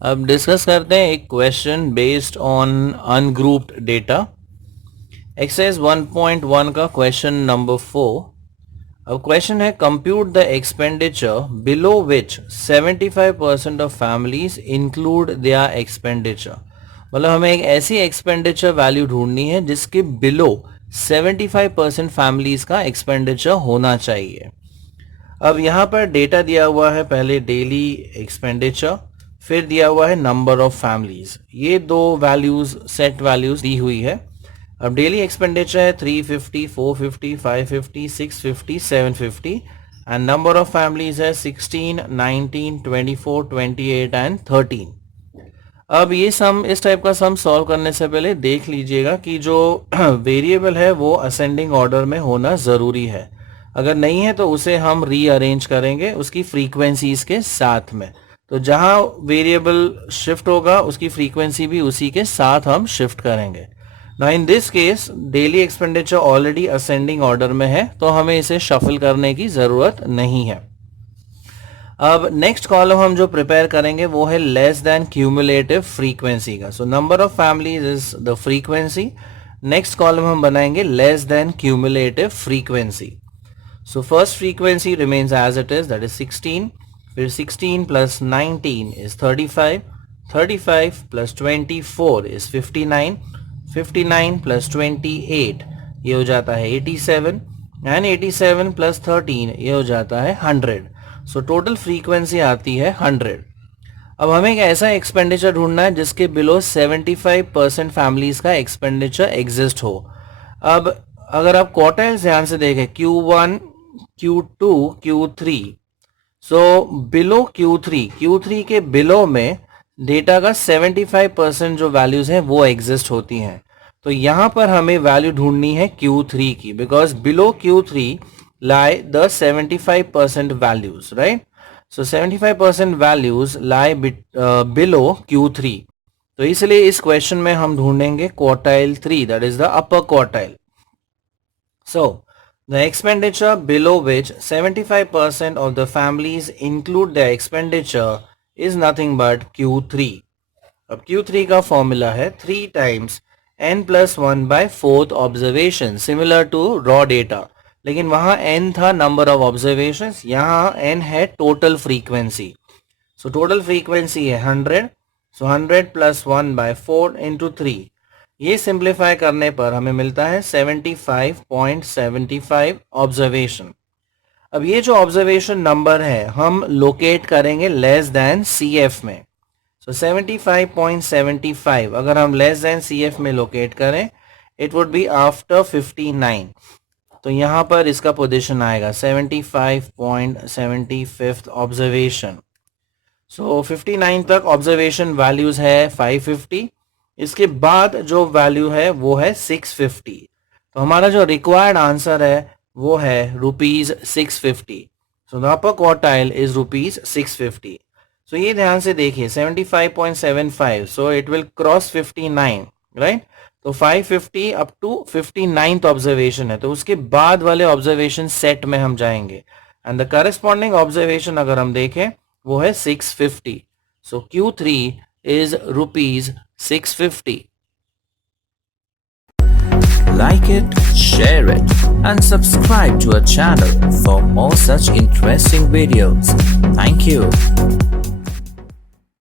अब डिस्कस करते हैं एक question based on ungrouped data. Exercise 1.1 का क्वेश्चन नंबर 4। अब क्वेश्चन है compute the expenditure below which 75% of families include there expenditure. मतलब हमें एक ऐसी एक्सपेंडिचर वैल्यू ढूंढनी है जिसके बिलो 75% फैमिलीज का एक्सपेंडिचर होना चाहिए। अब यहाँ पर डेटा दिया हुआ है, पहले डेली एक्सपेंडिचर, फिर दिया हुआ है नंबर ऑफ फैमिलीज। ये दो वैल्यूज, सेट वैल्यूज दी हुई है। अब डेली एक्सपेंडिचर है 350, 450, 550, 650, 750 एंड नंबर ऑफ फैमिलीज है 16, 19, 24, 28 एंड 13। अब ये सम, इस टाइप का सम सॉल्व करने से पहले देख लीजिएगा कि जो वेरिएबल है वो असेंडिंग ऑर्डर में होना ज़रूरी है। अगर नहीं है तो उसे हम रीअरेंज करेंगे उसकी फ्रीक्वेंसीज के साथ में। तो जहां वेरिएबल शिफ्ट होगा उसकी फ्रीक्वेंसी भी उसी के साथ हम शिफ्ट करेंगे। Now in this case daily expenditure already ascending order में है तो हमें इसे शफल करने की ज़रूरत नहीं है। अब नेक्स्ट कॉलम हम जो प्रिपेयर करेंगे वो है लेस देन क्यूमुलेटिव फ्रीक्वेंसी का। So number of families is the frequency. Next column हम बनाएंगे less than cumulative frequency. So first frequency remains as it is, that is 16। फिर 16 plus 19 is 35, 35 plus 24 is 59, 59 plus 28 ये हो जाता है 87 and 87 plus 13 ये हो जाता है 100। सो टोटल फ्रीक्वेंसी आती है 100। अब हमें एक ऐसा एक्सपेंडिचर ढूंढना है जिसके बिलो 75% फैमिलीज का एक्सपेंडिचर एग्जिस्ट हो। अब अगर आप क्वार्टाइल्स ध्यान से देखें, Q1, Q2, Q3, so below Q3 के बिलो में डेटा का 75% जो वैल्यूज हैं वो एग्जिस्ट होती हैं। तो यहां पर हमें वैल्यू ढूंढनी है Q3 की, because below Q3 lie the 75% values, right? So 75% values lie below Q3। तो इसलिए इस क्वेश्चन में हम ढूंढेंगे quartile 3, that is the upper quartile. So the expenditure below which 75% of the families include their expenditure is nothing but Q3. अब Q3 का formula है 3 times n plus 1 by 4th observation, similar to raw data। लेकिन वहां n था number of observation, यहां n है total frequency. So total frequency है 100। सो 100 plus 1 bye 4 into 3, ये सिंप्लीफाई करने पर हमें मिलता है 75.75 ऑब्जर्वेशन। अब ये जो ऑब्जर्वेशन नंबर है हम लोकेट करेंगे लेस देन CF में। सो 75.75 अगर हम लेस देन CF में लोकेट करें, इट वुड बी आफ्टर 59। तो यहां पर इसका पोजीशन आएगा 75.75 ऑब्जर्वेशन। सो 59 तक ऑब्जर्वेशन वैल्यूज है 550। इसके बाद जो वैल्यू है वो है 650। तो हमारा जो रिक्वायर्ड आंसर है वो है ₹650। So the upper quartile is ₹650। सो ये ध्यान से देखिए 75.75, so it will cross 59, right? तो 550 अप टू 59th ऑब्जर्वेशन है, तो उसके बाद वाले ऑब्जर्वेशन सेट में हम जाएंगे एंड द करस्पॉन्डिंग ऑब्जर्वेशन अगर हम देखें वो है 650। सो Q3 is ₹650। Like it, share it, and subscribe to our channel for more such interesting videos. Thank you.